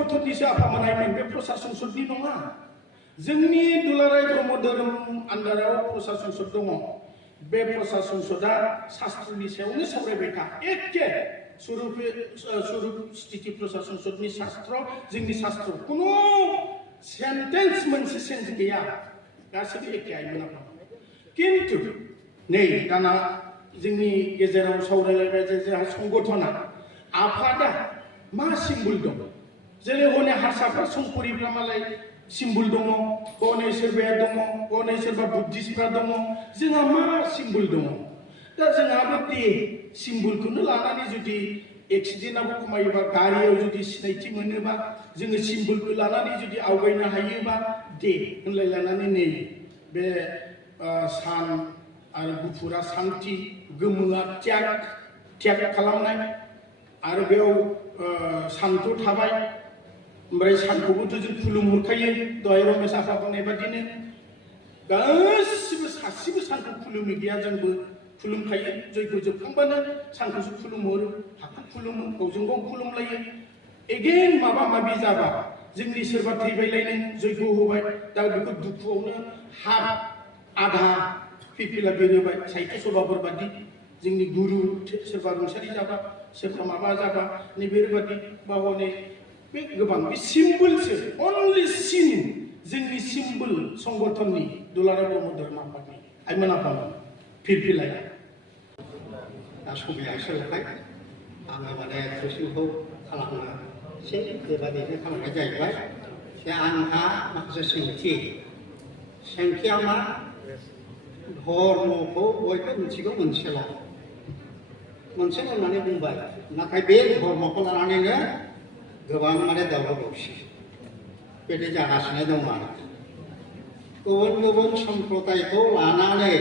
संगठननिसो आफामानायमोन बे प्रसासन सदनि नङा जोंनि दुलाराय ब्रह्म धोरोम आन्दाराव प्रसासन सद दङ बे प्रसासन सदा शास्त्रनि सायावनो सावरायबाय था एखे स्वरूप स्थिति प्रसासन सदनि शास्त्र जोंनि शास्त्र कुनु सेन्टेन्स मोनसे सेन्स गैया गासैबो एखे आइमोन आफा किन्तु नै दाना जोंनि गेजेराव सावरायलायबाय जे जोंहा संगठना आफादा मा सिम्बल दं जेरै हनै हारसाफ्रा संकरिफ्रा मालाय सिम्बल दङ हनै सोरबाया दङ हनै सोरबा बुद्धिस्टफ्रा दङ जोंहा मा सिम्बल दङ दा जोंहाबो दे सिम्बलखौनो लानानै जुदि एक्सिडेन्टआबो खमायोबा गारियाव जुदि सिनायथि मोनोबा जोङो सिम्बलखौ लानानै जुदि आवगायनो हायोबा दे होनलायलायनानै नै बे सान आरो गुफुरा शान्ति गोमोआ त्याग खालामनाय आरो बेयाव सानथ' थाबाय ओमफ्राय सानखौबोथ' जों खुलुमहरखायो दहाय रमेश आफा बुंनाय बादिनो गासिबो सानखौ खुलुमि गैया जोंबो खुलुमखायो जयग जोबखांबानो सानखौसो खुलुमहरो हाखौ खुलुमो गावजों गाव खुलुमलायो एगेन माबा माबि जाबा जोंनि सोरबा थैबायलायनो जयग होबाय दा बेखौ दुखुआवनो हाफ आधा फिफिला बेरोबाय साहित्य सभाफोर बादि जोंनि गुरु सोरबा रुंसारि जाबा सोरबा माबा जाबा नैबेबादि बा हनै बे गोबां बे सिम्बलसो अनलि सिन जोंनि सिम्बल संगठननि दुलाराय ब्रह्म धोरोम आफादनि आइमोन आफामोन फिरफिलाया दा समाया सोलायबाय आङो माने कुइसनखौ खालामनो एसे बेबादिनो खालामनाय जाहैबाय जे आंहा माखासे सोंथिया मा धर्मखौ बयबो मिथिगौ मोनसेल' होननानै बुंबाय नाथाय बे धर्मखौ लानानैनो गोबां माने दावराव दावसि बिदि जागासिनो दं आरो गुबुन सम्प्रदायखौ लानानै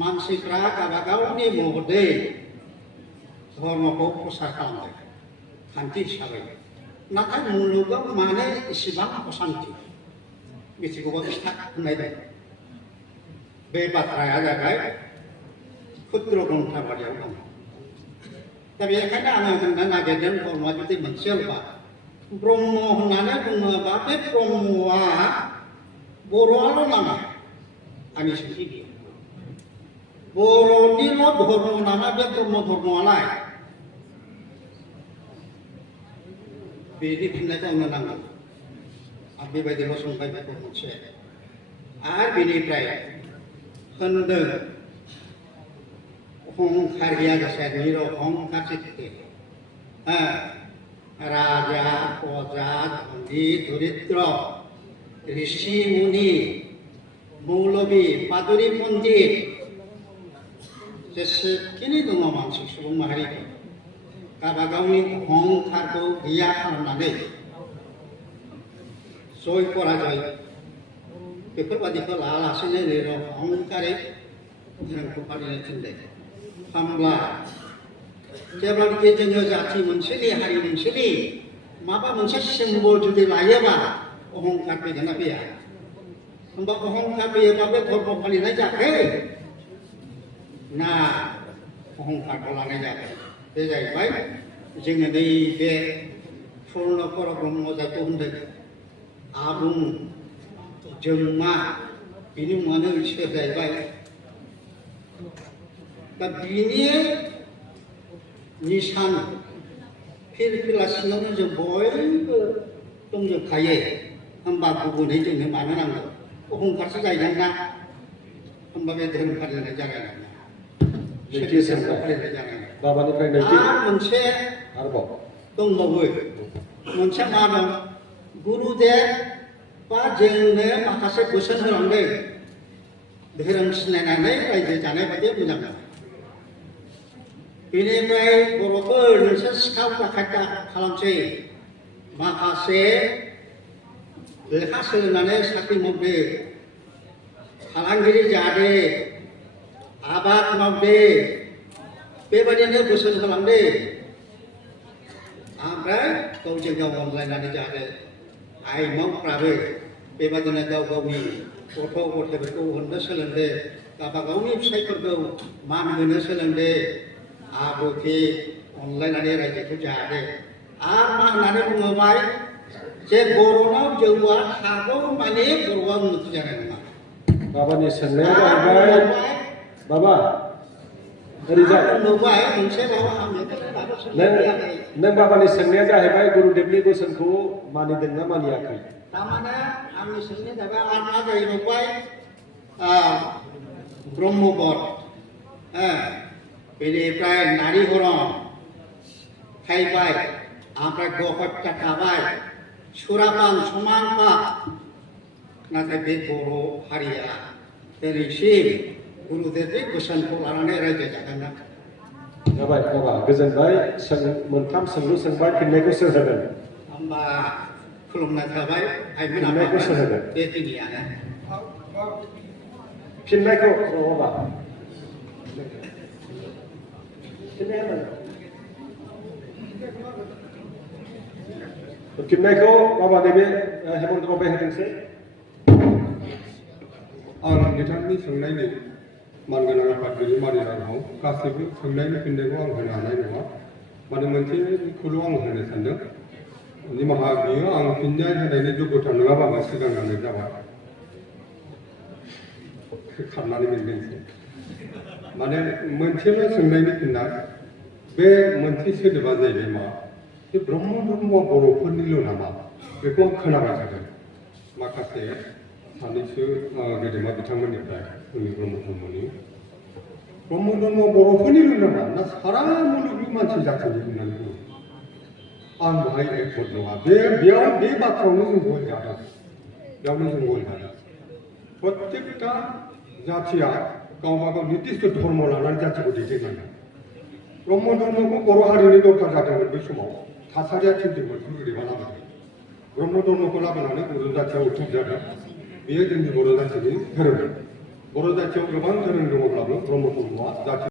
मानसिफ्रा गावबागावनि महरै धर्मखौ प्रसार खालामदों खान्थि हिसाबै नाथाय मुलुगाव मानो इसेबां असान्ति मिथिगौबा खिथा होननाय दं बे बाथ्राया जाबाय क्षुद्र ग्रन्थाबारियाव दं दा बेखायनो आङो होननो नागिरदों धर्मआ जुदि मोनसेल'बा ब्रह्म होननानै बुङोबा बे ब्रह्मआ बर'आल' नामा आंनि सोंथि बेयो बर'निल' धर्म नामा बे ब्रह्म धर्मआलाय बेनि फिननायखौ आंनो नांगौ आं बेबायदिल' सोंबाय बेखौ मोनसे आरो बेनिफ्राय होनदों अहंकार गैया जासे निरहंकार चित्ते राजा प्रजा धनी दरिद्र ऋषि मुनि मौलवी पादरी पण्डित जेसेखिनि दङ मानसि सुबुं माहारिखौ गावबागावनि अहंकारखौ गैया खालामनानै जय पराजय बेफोरबादिखौ लायालासेनो निरहंकारै जोंखौ फालिनो थिनदों होमब्ला जेब्लानाखि जोङो जाथि मोनसेनि हारि मोनसेनि माबा मोनसे सिम्बल जुदि लायोबा अहंकार फैगोन ना फैया होमबा अहंकार फैयोबा बे धर्म फालिनाय जायाखै ना अहंकारखौ लानाय जायाखै बे जाहैबाय जोङो नैबे पुर्ण परब्रह्म जायखौ होनदों आबुं जोंमा बिनि मुङानो इसोर जाहैबाय दा बिनि निसान फिरफिला सिङावनो जों बयबो दंजोबखायो होमबा गुबुनै जोंनो मानो नांगौ अहंकारसो जाहैगोन ना होमबा बे धोरोम फालिनाय जागायनाय फालिनाय जागायनाय आरो मोनसे दंबावो मोनसे मा दं गुरुदेव बा जोंनो माखासे बोसोन होलांदों धोरोम सिनायनानै रायजो जानाय बायदि मोजां बेनिफ्राय बर'फोर नोंसोर सिखाव दाखायत खालामसै माखासे लेखा सोलोंनानै साख्रि मावदो फालांगिरि जादो आबाद मावदो बेबायदिनो बोसोन होलांदो ओमफ्राय गावजों गाव अनलायनानै जादो आइमावफ्राबो बेबायदिनो गाव गावनि गथ' गथायफोरखौ अननो सोलोंदो गावबागावनि फिसाइफोरखौ मान होनो सोलोंदो आब्रुथि अनलायनानै रायजोखौ जादो आरो मा होननानै बुङोबाय जे बर'नाव जौआ थागौ माने बर'आ उन्नति जानाय नङा बाबानि सोंनाया जाहैबाय बाबा ओरैजाय नुबाय मोनसे बाबा आं नों बाबानि सोंनाया जाहैबाय गुरुदेबनि बोसोनखौ मानिदोंना मानियाखै थारमाने आंनि सोंनाया जाबाय आं मा जाहैबाय ब्रह्मबट बेनिफ्राय नारिहरम थाइबाय ओमफ्राय गहत्या थाबाय सुरापान समानपात नाथाय बे बर' हारिया दिनैसिम गुरुदेबनि बोसोनखौ लानानै रायजो जागोन जाबाय बाबा गोजोनबाय मोनथाम सोंलु सोंबाय फिननायखौ सोर होगोन होमबा खुलुमनाय थाबाय फिननायखौ सोर होगोन बेखिनियानो फिननायखौ बाबा फिननायखौ बाबा नैबे हेमन्त बाबाय होदोंसै आं बिथांनि सोंनायनि मानगोनां आफादगिरि मानिराव गासैबो सोंनायनि फिननायखौ आं होनो हानाय नङा माने मोनसेखौल' आं होनो सानदों निमाहा बियो आं फिननाय होनायनि जग्यता नङाबाबो सिगांनानै जाबाय खारनानै मोनदोंसै माने मोनसेल' सोंनायनि फिननाय बे मोनसे सोदोबा जाहैबाय मा बे ब्रह्म धर्म बर'फोरनिल' नामा बेखौ आं खोनाबाय थादों माखासे सानैसो गेदेमा बिथांमोननिफ्राय जोंनि ब्रह्म धर्म बर'फोरनिल' नामा ना सारा मुलुगनि मानसि जाथिनि होननानै बुङो आं बेहाय एकमत नङा बेयाव बे बाथ्रायावनो जों गल जादों बेयावनो जों गल जादों प्रत्येकता जाथिया गावबा गाव निर्दिष्ट धर्म लानानै जाथिखौ दैदेननांगोन ब्रह्म धर्मखौ बर' हारिनि दरखार जादोंमोन बै समाव थासारिया थिनदोंमोन बोरैबा लाबोदों ब्रह्म धर्मखौ लाबोनानै बर' जाथिया उथुब जादों बेयो जोंनि बर' जाथिनि धोरोम बर' जाथियाव गोबां धोरोम दङब्लाबो ब्रह्म धर्मआ जाथि